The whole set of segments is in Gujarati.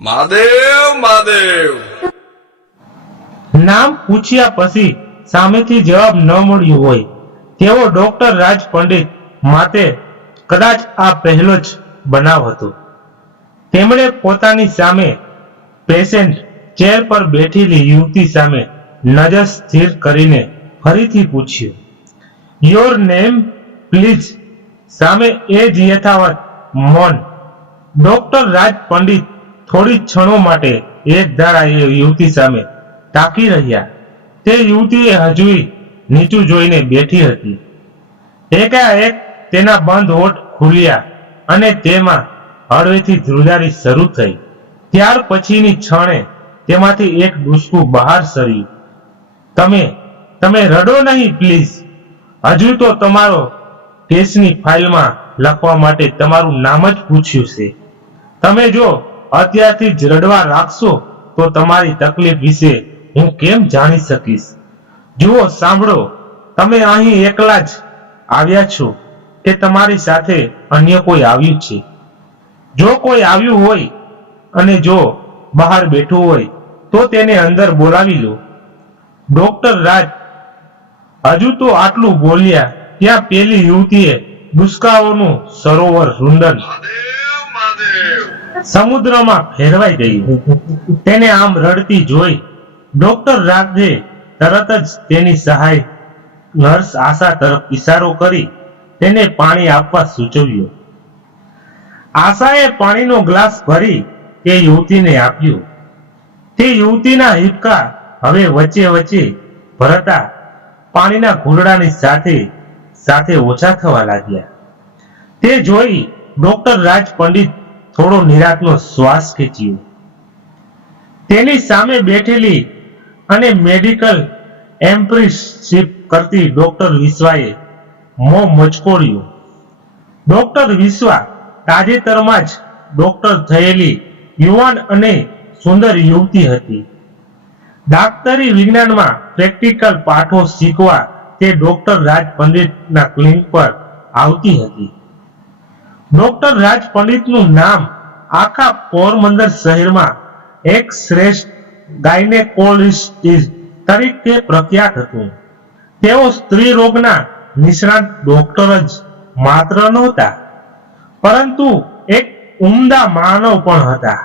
મહાદેવ મહાદેવ નામ પૂછ્યા પછી સામેથી જવાબ ન મળ્યો હોય તેવો ડોક્ટર રાજ પંડિત માટે કદાચ આ પહેલો જ બનાવ હતો. તેમણે પોતાની સામે પેશન્ટ ચેર પર બેઠેલી યુવતી સામે નજર સ્થિર કરીને ફરીથી પૂછ્યું, યોર નેમ પ્લીઝ. સામે એ જ યથાવત મૌન. ડોક્ટર રાજ પંડિત થોડી ક્ષણો માટે એક ધારા એ યુવતી સામે તાકી રહ્યા. તે યુવતીએ હજુય નીચું જોઈને બેઠી હતી. એકાએક તેના બંધ હોઠ ખુલ્યા અને તેમાં હળવેથી ધ્રુજારી શરૂ થઈ. ત્યાર પછીની ક્ષણે તેમાંથી એક ડૂસકું બહાર સર્યું. તમે રડો નહીં પ્લીઝ. હજુ તો તમારો કેસની ફાઇલમાં લખવા માટે તમારું નામ જ પૂછ્યું છે. તમે જો અત્યારથી જ રડવા રાખશો તો તમારી તકલીફ વિશે હું કેમ જાણી શકીશ? જુઓ, સાંભળો, તમે અહીં એકલા જ આવ્યા છો કે તમારી સાથે અન્ય કોઈ આવ્યું છે? જો કોઈ આવ્યું હોય અને જો બહાર બેઠું હોય તો તેને અંદર બોલાવી લો. ડોક્ટર રાજ હજુ તો આટલું બોલ્યા ત્યાં પેલી યુવતીએ ડુસકાઓનું સરોવર રૂંદન સમુદ્રમાં ફેરવાઈ ગયું. તેને આમ રડતી જોઈ ડોક્ટર રાજે તરત જ તેની સહાય નર્સ આશા તરફ ઇશારો કરી તેને પાણી આપવા સૂચવ્યું. આશાએ પાણીનો ગ્લાસ ભરી તે યુવતીને આપ્યું. તે યુવતીના હિપકા હવે વચ્ચે વચ્ચે ભરતા પાણીના ઘૂંટડાની સાથે સાથે ઓછા થવા લાગ્યા. તે જોઈ ડોક્ટર રાજ પંડિત થોડો નિરાંતનો શ્વાસ ખેંચ્યો. તેની સામે બેઠેલી અને મેડિકલ એમ્પ્રેન્ટિસશીપ કરતી ડોક્ટર વિશ્વાએ મોં મચકોડ્યું. ડોક્ટર વિશ્વા તાજેતરમાં જ ડોક્ટર થયેલી યુવાન અને સુંદર યુવતી હતી. ડાક્ટરી વિજ્ઞાનમાં પ્રેક્ટિકલ પાઠો શીખવા તે ડોક્ટર રાજ પંડિતના ક્લિનિક પર આવતી હતી. ડોક્ટર રાજ પંડિતનું નામ આખા પોરબંદર શહેરમાં એક શ્રેષ્ઠ ગાયનેકોલોજિસ્ટ તરીકે પ્રખ્યાત હતું. તેઓ સ્ત્રી રોગના નિષ્ણાત ડોક્ટર જ માત્ર નહોતા, પરંતુ એક ઉમદા માનવ પણ હતા.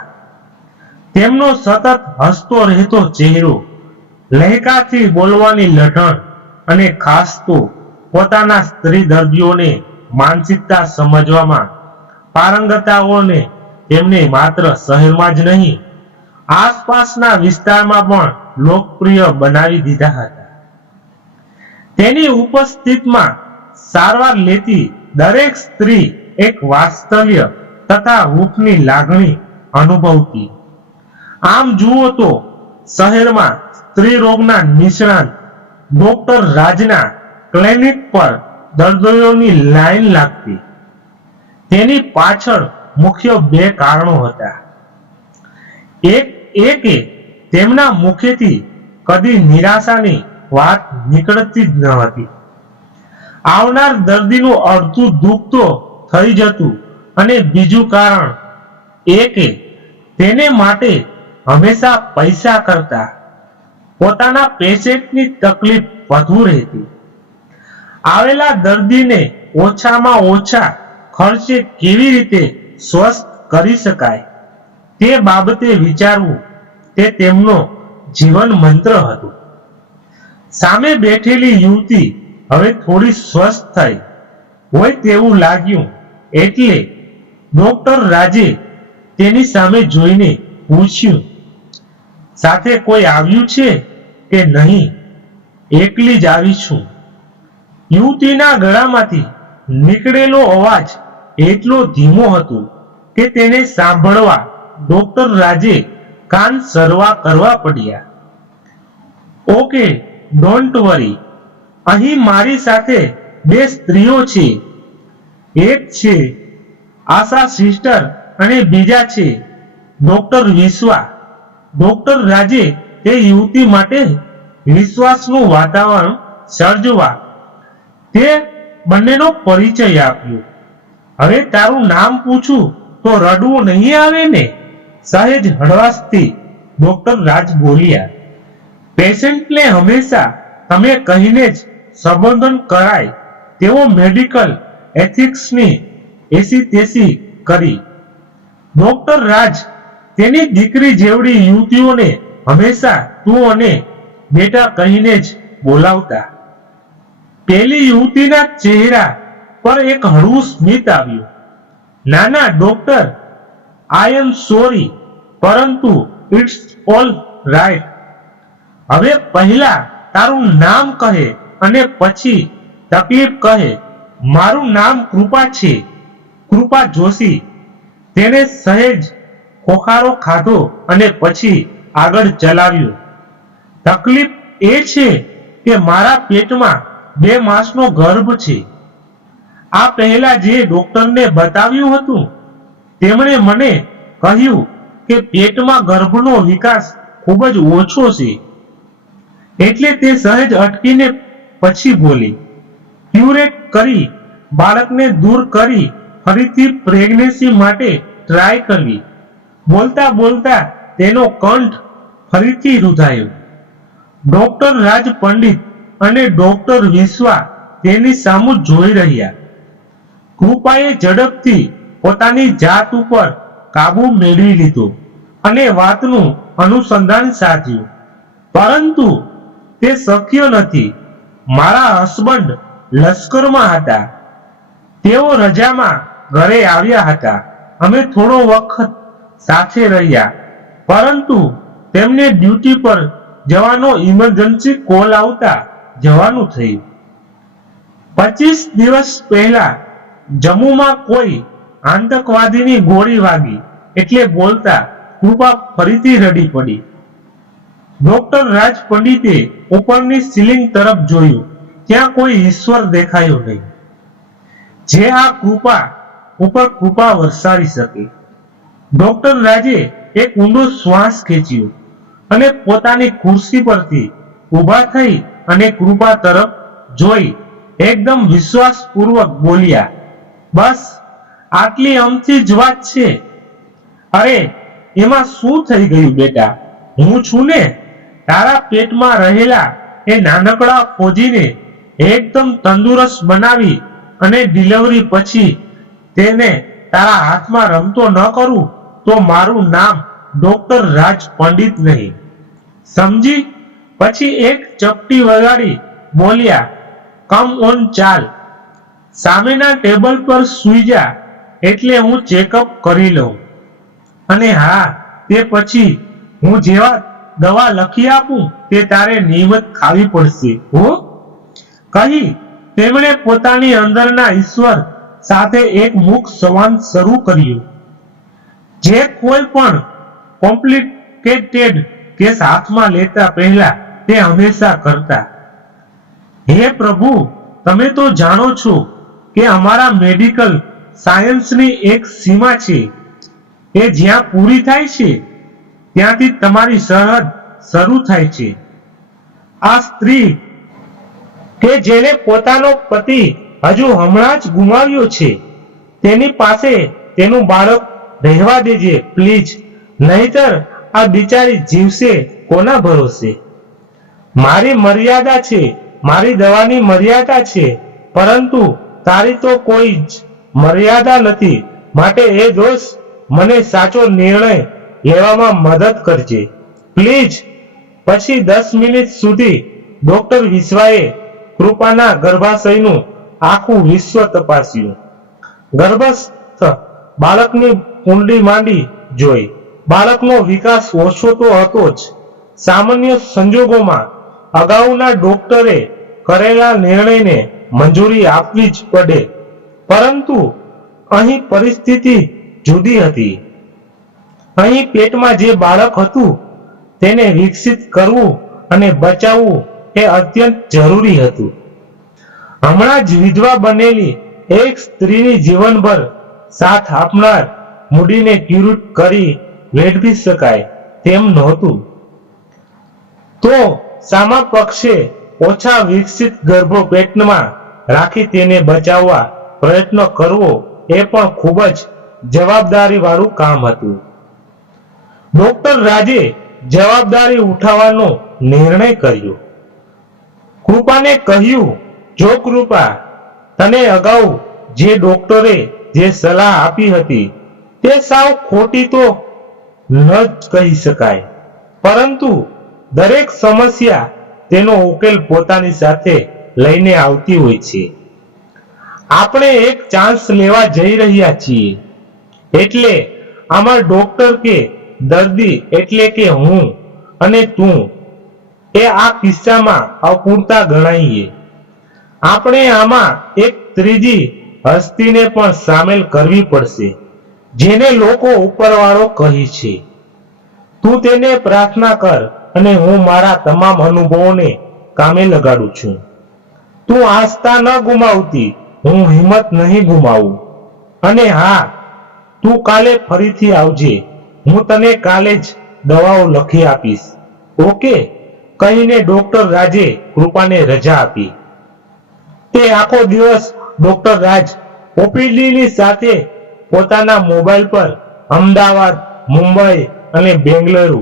તેમનો સતત હસતો રહેતો ચહેરો, લહેકાથી બોલવાની લઢણ અને ખાસ તો પોતાના સ્ત્રી દર્દીઓને માનસિકતા સમજવામાં પારંગતાઓને તેમને માત્ર શહેરમાં જ નહીં આસપાસના વિસ્તારમાં પણ લોકપ્રિય બનાવી દીધા હતા. તેની ઉપસ્થિતિમાં સારવાર લેતી દરેક સ્ત્રી એક વાત્સલ્ય તથા હૂંફની લાગણી અનુભવતી. આમ જુઓ તો શહેરમાં સ્ત્રી રોગના નિષ્ણાત ડોક્ટર રાજના ક્લિનિક પર દર્દીઓની લાઈન લાગતી. તેની પાછળ મુખ્ય બે કારણો હતા. એક તેમના મુખેથી કદી નિરાશાની વાત નીકળતી જ ન હતી. આવનાર દર્દીનું અડધું દુઃખ તો થઈ જતું, અને બીજું કારણ એ કે તેને માટે હંમેશા પૈસા કરતા પોતાના પેશન્ટની તકલીફ વધુ રહેતી. આવેલા દર્દીને ઓછામાં ઓછા ખર્ચે કેવી રીતે સ્વસ્થ કરી શકાય તે બાબતે વિચારવું તે તેમનો જીવન મંત્ર હતું. સામે બેઠેલી યુવતી હવે થોડી સ્વસ્થ થઈ હોય તેવું લાગ્યું એટલે ડોક્ટર રાજે તેની સામે જોઈને પૂછ્યું, સાથે કોઈ આવ્યું છે કે નહીં? એકલી જ આવી છું. યુવતીના ગળામાંથી નીકળેલો અવાજ એટલો ધીમો હતો કે તેને સાંભળવા ડોક્ટર રાજે કાન સરવા કરવા પડ્યા. Okay, don't worry. અહીં મારી સાથે બે સ્ત્રીઓ છે. એક છે આશા સિસ્ટર અને બીજા છે ડોક્ટર વિશ્વા. ડોક્ટર રાજે તે યુવતી માટે વિશ્વાસનું વાતાવરણ સર્જવા તે બંનેનો પરિચય આપ્યો. હવે તારું નામ પૂછું તો રડવું નહીં આવે ને? સહેજ હળવાશથી ડોક્ટર રાજ બોલ્યા, પેશન્ટને હંમેશા તમે કહીને જ સંબોધન કરાય તેવો મેડિકલ એથિક્સની એસી-તેસી કરી. ડોક્ટર રાજ તેની દીકરી જેવડી યુવતીઓને હંમેશા તું અને બેટા કહીને જ બોલાવતા. પેલી યુવતીના ચહેરા પર એક હળવું સ્મિત આવ્યું. નાના ડોક્ટર, આઈ એમ સોરી, પરંતુ ઇટ્સ ઓલ રાઈટ. હવે પહેલા તારું નામ કહે અને પછી તકલીફ કહે. મારું નામ કૃપા છે, કૃપા જોશી. તેણે સહેજ ખોખારો ખાધો અને પછી આગળ ચલાવ્યું. તકલીફ એ છે કે મારા પેટમાં 2 માસનો ગર્ભ છે. આ પહેલા જે ડોક્ટરને બતાવ્યું હતું તેમણે મને કહ્યું કે પેટમાં ગર્ભનો વિકાસ ખૂબ જ ઓછો છે. એટલે તે સહેજ અટકીને પછી બોલી, ક્યુરેટ કરી, બાળકને દૂર કરી, ફરીથી પ્રેગ્નન્સી માટે ટ્રાય કરવી. બોલતા બોલતા તેનો કંઠ ફરીથી રૂધાયો. ડોક્ટર રાજ પંડિત અને ડોક્ટર વિશ્વા તેની સામું જોઈ રહ્યા. કૃપાએ ઝડપથી પોતાની જાત ઉપર કાબુ મેળવી લીધો અને વાતનું અનુસંધાન સાધ્યું. પરંતુ તે શક્ય નથી. મારા હસબન્ડ લશ્કરમાં હતા. તેઓ રજામાં ઘરે આવ્યા હતા. અમે થોડો વખત સાથે રહ્યા, પરંતુ તેમને ડ્યુટી પર જવાનો ઇમરજન્સી કોલ આવતા જવાનું થયું. 25 દિવસ પહેલા જમ્મુમાં કોઈ આતંકવાદીની ગોળી વાગી એટલે બોલતા કૃપા ફરીથી રડી પડી. ડોક્ટર રાજ પંડિતે ઉપરની સીલિંગ તરફ જોયું. ત્યાં કોઈ ઈશ્વર દેખાયો નહીં જે આ કૃપા ઉપર કૃપા વરસાવી શકે. ડોક્ટર રાજે એક ઊંડો શ્વાસ ખેંચ્યો અને પોતાની ખુરશી પરથી ઊભા થઈ અને કૃપા તરફ જોઈ એકદમ વિશ્વાસપૂર્વક બોલ્યા, બસ આટલી અમથી જ વાત છે. અરે એમાં શું થઈ ગયું બેટા? હું છું ને. તારા પેટમાં રહેલા એ નાનકડા ફોજીને એકદમ તંદુરસ્ત બનાવી અને ડિલિવરી પછી તેને તારા હાથમાં રમતો ન કરું તો મારું નામ ડોક્ટર રાજ પંડિત નહીં, સમજી? પછી એક ચપટી વગાડી બોલ્યા, કમ ઓન ચાલ, સામેના ટેબલ પર સૂઈ જા એટલે હું ચેકઅપ કરી લઉં. અને હા, તે પછી હું જેવા દવા લખી આપું તે તારે નિયમિત ખાવી પડશે હો. કહી તેમણે પોતાની અંદરના ઈશ્વર સાથે એક મુખ સંવાદ શરૂ કર્યો, જે કોઈ પણ કોમ્પ્લિકેટેડ કેસ હાથમાં લેતા પહેલા તે હંમેશા કરતા. હે પ્રભુ, તમે તો જાણો છો કે અમારા મેડિકલ સાયન્સની એક સીમા છે. એ જ્યાં પૂરી થાય છે ત્યાંથી તમારી સરહદ શરૂ થાય છે. આ સ્ત્રી કે જેને પોતાનો પતિ હજુ હમણાં જ ગુમાવ્યો છે, તેની પાસે તેનું બાળક રહેવા દેજે પ્લીઝ, નહીતર આ બિચારી જીવશે કોના ભરોસે? મારી મર્યાદા છે, મારી દવાની મર્યાદા છે, પરંતુ તારી તો કોઈ જ મર્યાદા નથી. માટે એ દોસ્ત, મને સાચો નિર્ણય લેવામાં મદદ કરજે પ્લીઝ. પછી 10 મિનિટ સુધી ડોક્ટર વિશ્વાએ કૃપાના ગર્ભાશયનું આખું વિશ્વ તપાસ્યું. ગર્ભસ્થ બાળકની કુંડળી માંડી જોઈ. બાળકનો વિકાસ ઓછો તો હતો જ. સામાન્ય સંજોગોમાં અગાઉના ડોક્ટરે કરેલા નિર્ણયને મંજૂરી આપવી જ પડે, પરંતુ અહીં પરિસ્થિતિ જુદી હતી. અહીં પેટમાં જે બાળક હતું તેને વિકસિત કરવું અને બચાવવું એ અત્યંત જરૂરી હતું. હમણાં જ વિધવા બનેલી એક સ્ત્રીની જીવનભર સાથ આપનાર મૂડીને ક્યુરેટ કરી વેઠવી શકાય તેમ નહોતું. તો સામા પક્ષે ઓછા વિકસિત ગર્ભ પેટમાં રાખી તેને બચાવવા પ્રયત્ન કરવો એ પણ ખૂબ જ જવાબદારી વાળું કામ હતું. ડોક્ટર રાજે જવાબદારી ઉઠાવવાનો નિર્ણય કર્યો. કૃપાને કહ્યું, જો કૃપા, તને અગાઉ જે ડોક્ટરે જે સલાહ આપી હતી તે સાવ ખોટી તો ન જ કહી શકાય, પરંતુ દરેક સમસ્યા તેનો ઉકેલ પોતાની સાથે લઈને આવતી હોય છે. આપણે એક ચાન્સ લેવા જઈ રહ્યા છીએ, એટલે આમાં ડોક્ટર કે દર્દી એટલે કે હું અને તું એ આ કિસ્સામાં અપૂરતા ગણાઈએ. આપણે આમાં એક ત્રીજી હસ્તીને પણ સામેલ કરવી પડશે, જેને લોકો ઉપરવાળો કહે છે. તું તેને પ્રાર્થના કર અને હું મારા તમામ અનુભવોને કામે લગાડું છું. તું આસ્થા ન ગુમાવતી, હું હિંમત નહીં ગુમાવું. અને હા, તું કાલે ફરીથી આવજે, હું તને કાલે જ દવાઓ લખી આપીશ, ઓકે? કહીને ડોક્ટર રાજે કૃપાને રજા આપી. તે આખો દિવસ ડોક્ટર રાજ ઓપીડીની સાથે પોતાના મોબાઈલ પર અમદાવાદ, મુંબઈ અને બેંગલુરુ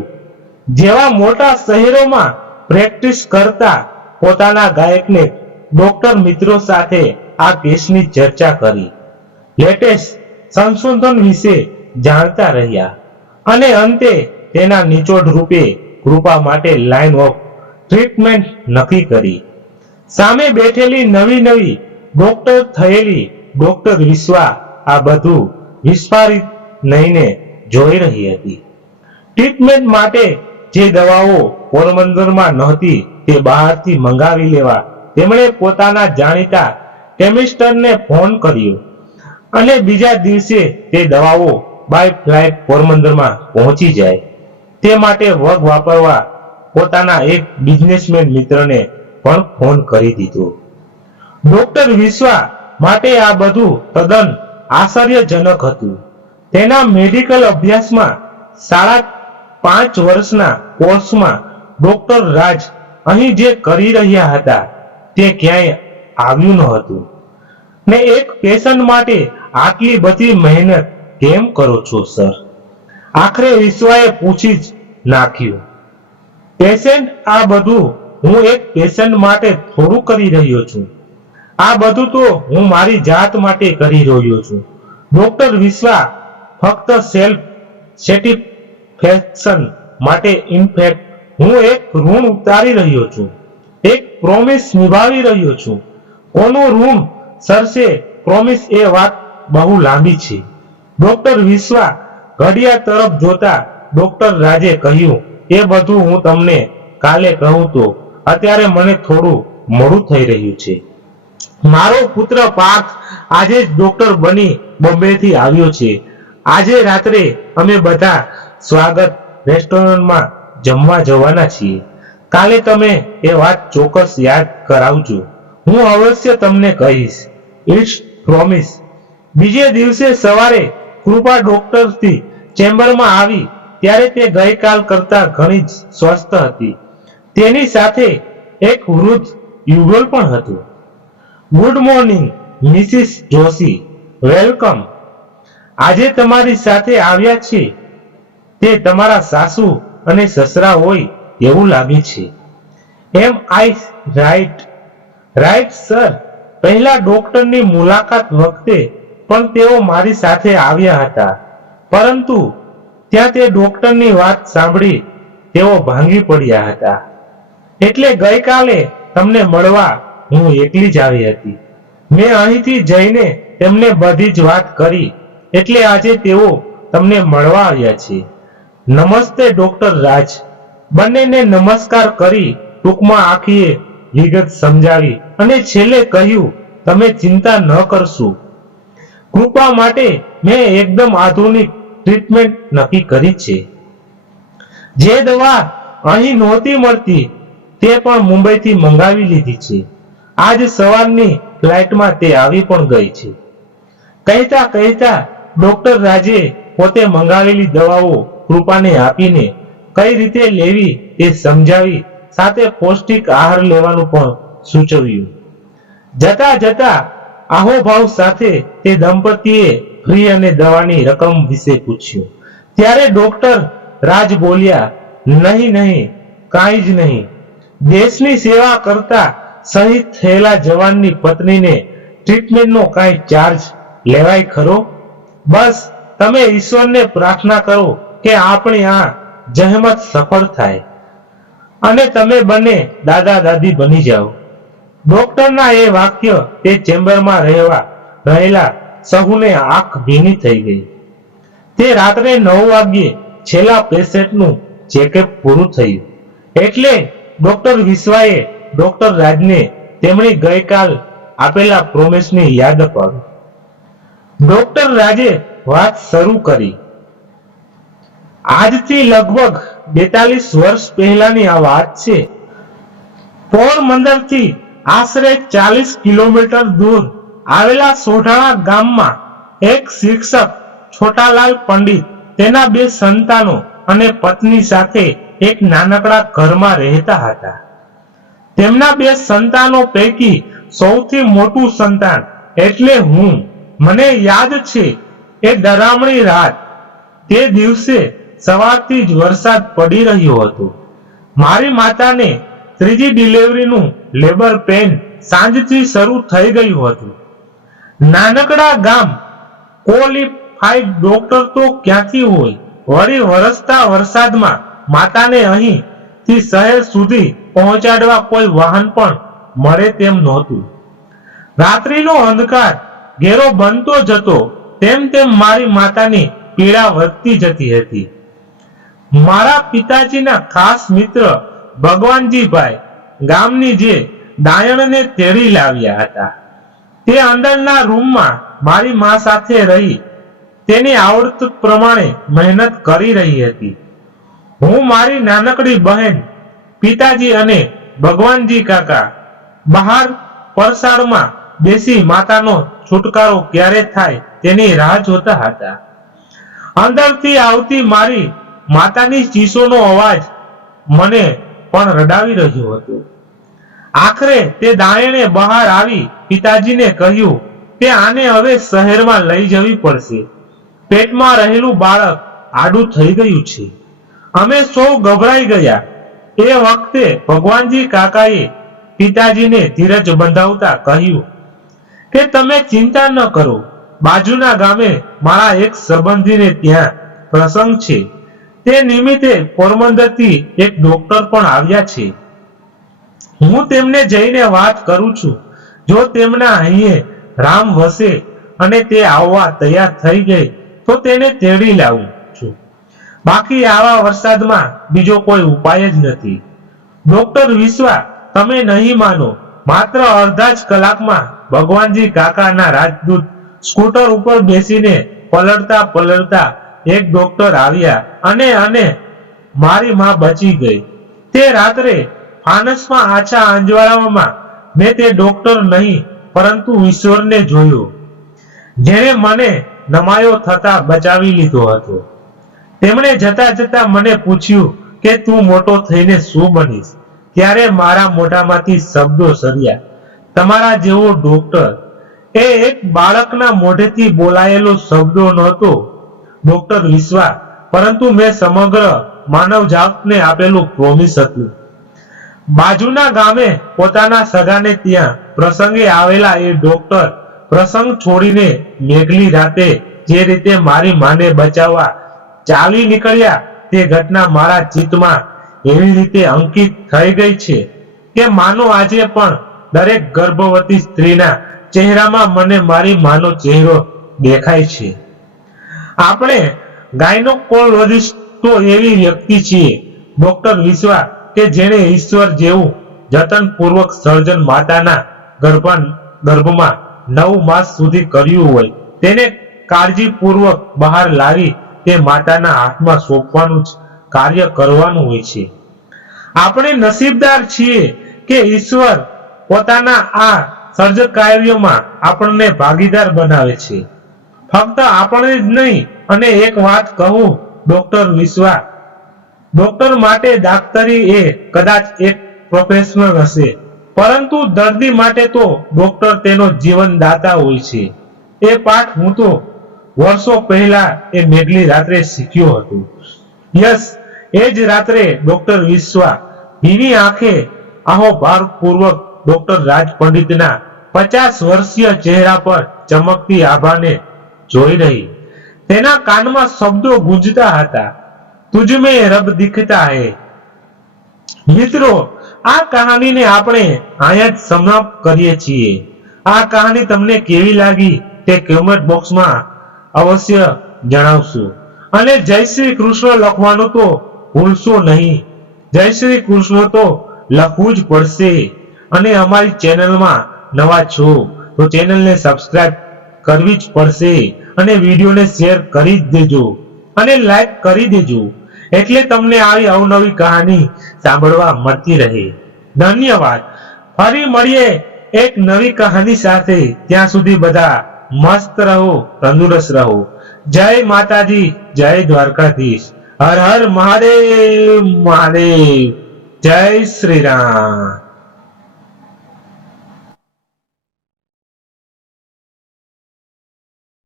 જેવા મોટા શહેરોમાં પ્રેક્ટિસ કરતા પોતાના ગાયકને ડોક્ટર મિત્રો સાથે આ કેસની ચર્ચા કરી, લેટેસ્ટ સંશોધન વિશે જાણતા રહ્યા અને અંતે તેના નિચોડ રૂપે કૃપા માટે લાઇન ઓફ ટ્રીટમેન્ટ નક્કી કરી. સામે બેઠેલી નવી ડોક્ટર થયેલી ડોક્ટર વિશ્વા આ બધું વિસ્ફારિત નહીને જોઈ રહી હતી. ટ્રીટમેન્ટ માટે જે દવાઓ પોરબંદરમાં નહોતી તે બહારથી મંગાવી લેવા તેમણે પોતાના જાણીતા કેમિસ્ટને ફોન કર્યો અને બીજા દિવસે તે દવાઓ બાય ફ્લાઇટ પોરબંદરમાં પહોંચી જાય તે માટે વગ વાપરવા પોતાના એક બિઝનેસમેન મિત્રને પણ ફોન કરી દીધો. ડોક્ટર વિશ્વા માટે આ બધું તદ્દન આશ્ચર્યજનક હતું. તેના મેડિકલ અભ્યાસમાં 5.5 વર્ષના કોર્સમાં ડોક્ટર રાજ અહીં જે કરી રહ્યા હતા તે ક્યાંય આવ્યું ન હતું. ને એક પેશન્ટ માટે આટલી બધી મહેનત કેમ કરો છો સર? આખરે વિશ્વાએ પૂછી જ નાખ્યું. પેશન્ટ, આ બધું હું એક પેશન્ટ માટે થોડું કરી રહ્યો છું, આ બધું તો હું મારી જાત માટે કરી રહ્યો છું. ડોક્ટર વિશ્વા ફક્ત સેલ્ફ સેટિસ્ફેક્શન માટે, ઇનફેક્ટ હું એક ઋણ ઉતારી રહ્યો છું, એક પ્રોમિસ નિભાવી રહ્યો છું. કોનું ઋણ સરશે પ્રોમિસ એ વાત બહુ લાંબી છે. ડોક્ટર વિશ્વા ઘડિયાળ તરફ જોતા ડોક્ટર રાજે કહ્યું, એ બધું હું તમને કાલે કહું તો અત્યારે મને થોડું મોડું થઈ રહ્યું છે. મારો પુત્ર પાર્થ આજે જ ડોક્ટર બની બોમ્બેથી આવ્યો છે. આજે રાત્રે અમે બધા સ્વાગત રેસ્ટોરન્ટમાં જમવા જવાના છીએ. કાલે તમે એ વાત ચોક્કસ યાદ કરાવજો. હું અવશ્ય તમને કહીશ. It's promise. બીજે દિવસે સવારે કૃપા ડોક્ટરથી ચેમ્બરમાં આવી ત્યારે તે ગઈકાલ કરતા ઘણી જ સ્વસ્થ હતી. તેની સાથે એક વૃદ્ધ યુગલ પણ હતું. Good morning Mrs Joshi, welcome. આજે તમારી સાથે આવ્યા છે તે તમારા સાસુ અને સસરા હોય એવું લાગે છે. એમ આઈ રાઈટ? Right sir. પહેલા ડોક્ટરની મુલાકાત વખતે પણ તેઓ મારી સાથે આવ્યા હતા, પરંતુ ત્યાં તે ડોક્ટરની વાત સાંભળી તેઓ ભાંગી પડ્યા હતા. એટલે ગઈકાલે તમને મળવા હું એકલી જ આવી હતી. મેં અહીંથી જઈને તેમને બધી જ વાત કરી, એટલે આજે તેઓ તમને મળવા આવ્યા છે. નમસ્તે ડોક્ટર રાજ. બંનેને નમસ્કાર કરી ટૂંકમાં આખી વિગત સમજાવી અને છેલ્લે કહ્યું, તમે ચિંતા ન કરશો. કૃપા માટે મેં એકદમ આધુનિક ટ્રીટમેન્ટ નક્કી કરી છે. જે દવા અહીં નહોતી મળતી તે પણ મુંબઈથી મંગાવી લીધી છે. આજ સવારની ફ્લાઇટમાં તે આવી પણ ગઈ છે. કહેતા કહેતા ડોક્ટર રાજે પોતે મંગાવેલી દવાઓ કૃપાને આપીને કઈ રીતે લેવી તે સમજાવી, સાથે પૌષ્ટિક આહાર લેવાનું પણ સૂચવ્યું. જતા જતા આહોભાવ સાથે તે દંપતીએ ફી અને દવાની રકમ વિશે પૂછ્યું. ત્યારે ડોક્ટર રાજ બોલ્યા, નહીં નહીં, કાંઈ જ નહીં. દેશની સેવા કરતા શહીદ થયેલા જવાનની પત્નીને ટ્રીટમેન્ટનો કાંઈ ચાર્જ લેવાય ખરો? બસ તમે ઈશ્વરને પ્રાર્થના કરો કે આપણી આ જહેમત સફળ થાય અને તમે બંને દાદા દાદી બની જાઓ. ડોક્ટરના એ વાક્ય તે ચેમ્બરમાં રહેલા સહુને આંખ ભીની થઈ ગઈ. તે રાત્રે 9 વાગ્યે છેલ્લા પેશન્ટનું ચેકઅપ પૂરું થયું એટલે ડોક્ટર વિશ્વાએ ડોક્ટર રાજને તેમની ગઈકાલ આપેલા પ્રોમિસની યાદ અપાવી. ડોક્ટર રાજે વાત શરૂ કરી. આજથી લગભગ 42 વર્ષ પહેલાની આ વાત છે. પોરબંદરથી આશરે 40 કિલોમીટર દૂર આવેલા સોઢાણા ગામમાં એક શિક્ષક છોટાલાલ પંડિત તેના 2 સંતાનો અને પત્ની સાથે એક નાનકડા ઘરમાં રહેતા હતા. તેમના 2 સંતાનો પૈકી સૌથી મોટું સંતાન એટલે હું. મને યાદ છે એ ડરામણી રાત. તે દિવસે સવારથી જ વરસાદ પડી રહ્યો હતો. મારી માતાને ત્રીજી ડિલિવરીનું લેબર પેન સાંજથી શરૂ થઈ ગયું હતું. નાનકડા ગામ, ક્વોલિફાઈડ ડોક્ટર તો ક્યાંથી હોય? વળી વરસતા વરસાદમાં માતાને અહીંથી શહેર સુધી પહોંચાડવા કોઈ વાહન પણ મળે તેમ નહોતું. રાત્રિનો અંધકાર ઘેરો બનતો જતો તેમ તેમ મારી માતાની પીડા વધતી જતી હતી. મારા પિતાજીના ખાસ મિત્ર ભગવાનજીભાઈ ગામની જે દાયણને તેડી લાવ્યા હતા. તે અંદરના રૂમમાં મારી મા સાથે રહી તેની આવડત પ્રમાણે મહેનત કરી રહી હતી. હું, મારી નાનકડી બહેન, પિતાજી અને ભગવાનજી કાકા બહાર પરસાળમાં બેસી માતાનો છુટકારો ક્યારે થાય તેની રાહ જોતા હતા. અંદરથી આવતી મારી માતાની ચીસોનો અવાજ મને પણ રડાવી રહ્યો હતો. આખરે તે દાયણે બહાર આવી પિતાજીને કહ્યું કે આને હવે શહેરમાં લઈ જવી પડશે. પેટમાં રહેલું બાળક આડું થઈ ગયું છે. અમે સૌ ગભરાઈ ગયા. એ વખતે ભગવાનજી કાકાએ પિતાજીને ધીરજ બંધાવતા કહ્યું કે તમે ચિંતા ન કરો. બાજુના ગામે મારા એક સંબંધીને ત્યાં પ્રસંગ છે. તે નિમિત્તે પોરબંદરથી એક ડોક્ટર પણ આવ્યા છે. હું તેમને જઈને વાત કરું છું. જો તેમના અહીંયા રામ વસે અને તે આવવા તૈયાર થઈ ગઈ તો તેને તેડી લાવું છું. બાકી આવા વરસાદમાં બીજો કોઈ ઉપાય જ નથી. ડોક્ટર વિશ્વા, તમે નહીં માનો, માત્ર અડધા જ કલાકમાં ભગવાનજી કાકાના રાજદૂત સ્કૂટર ઉપર બેસીને પલળતા પલળતા એક ડોક્ટર આવ્યા અને મારી માં બચી ગઈ. તે રાત્રે ફાનસમાં આછા અંજવાળામાં મેં તે ડોક્ટર નહીં પરંતુ ઈશ્વરને જોયો, જેણે મને નમાયો થતા બચાવી લીધો હતો. તેમણે જતા જતા મને પૂછ્યું કે તું મોટો થઈને શું બનીશ? ત્યારે મારા મોઢામાંથી શબ્દો સર્યા, તમારા જેવો ડોક્ટર. એ એક બાળકના મોઢેથી બોલાયેલો શબ્દો નહોતો ડોક્ટર વિશ્વા, પરંતુ મેં સમગ્ર માનવજાતને આપેલું પ્રોમિસ હતું. બાજુના ગામે પોતાના સગાને ત્યાં પ્રસંગે આવેલા એ ડોક્ટર પ્રસંગ છોડીને મેઘલી રાતે જે રીતે મારી માને બચાવવા ચાલી નીકળ્યા તે ઘટના મારા ચિત્તમાં એવી રીતે અંકિત થઈ ગઈ છે કે માનો આજે પણ દરેક ગર્ભવતી સ્ત્રીના ચહેરામાં મને મારી માનો ચહેરો દેખાય છે. આપણે ગાયનોકોલોજિસ્ટો એવી વ્યક્તિ છીએ ડોક્ટર વિશ્વા કે જેણે ઈશ્વર જેવું જતનપૂર્વક સર્જન માતાના ગર્ભમાં 9 માસ સુધી કર્યું હોય તેને કાળજીપૂર્વક બહાર લાવી તે માતાના હાથમાં સોંપવાનું જ કાર્ય કરવાનું હોય છે. આપણે નસીબદાર છીએ કે ઈશ્વર પોતાના આ સર્જક કાર્યમાં આપણને ભાગીદાર બનાવે છે. ફક્ત આપણે જ નહીં. અને એક વાત કહું ડોક્ટર વિશ્વા, ડોક્ટર માટે દાક્તરી એ કદાચ એક પ્રોફેશનલ હશે, પરંતુ દર્દી માટે તો ડોક્ટર તેનો જીવનદાતા હોય છે. એ પાઠ હું તો વર્ષો પહેલા એ મેઘલી રાત્રે શીખ્યો હતો. યસ, એ જ રાત્રે ડોક્ટર વિશ્વા ભીની આંખે આહોભારપૂર્વક ડોક્ટર રાજ પંડિતના 50 વર્ષીય ચહેરા પર ચમકતી આભાને જોઈ રહી. તેના કાનમાં શબ્દો ગુંજતા હતા, તુજ મેં રબ દિખતા હૈ. મિત્રો, આ કહાનીને આપણે અહીંયા જ સમાપ્ત કરીએ છીએ. આ કહાની તમને કેવી લાગી તે કમેન્ટ બોક્સમાં અવશ્ય જણાવશો. અને જય શ્રી કૃષ્ણ લખવાનું તો ભૂલશો નહીં. જય શ્રી કૃષ્ણ તો લખવું જ પડશે. અને અમારી ચેનલમાં નવા છો તો ચેનલને સબસ્ક્રાઇબ કરવી જ પડશે અને વિડીયોને શેર કરી જ દેજો અને લાઈક કરી દેજો, એટલે તમને આવી અવનવી કહાની સાંભળવા મળતી રહે. ધન્યવાદ. ફરી મળીએ એક નવી કહાની સાથે. ત્યાં સુધી બધા મસ્ત રહો, તંદુરસ્ત રહો. જય માતાજી, જય દ્વારકાધીશ. હર હર મહાદેવ મહાદેવ. જય શ્રી રામ.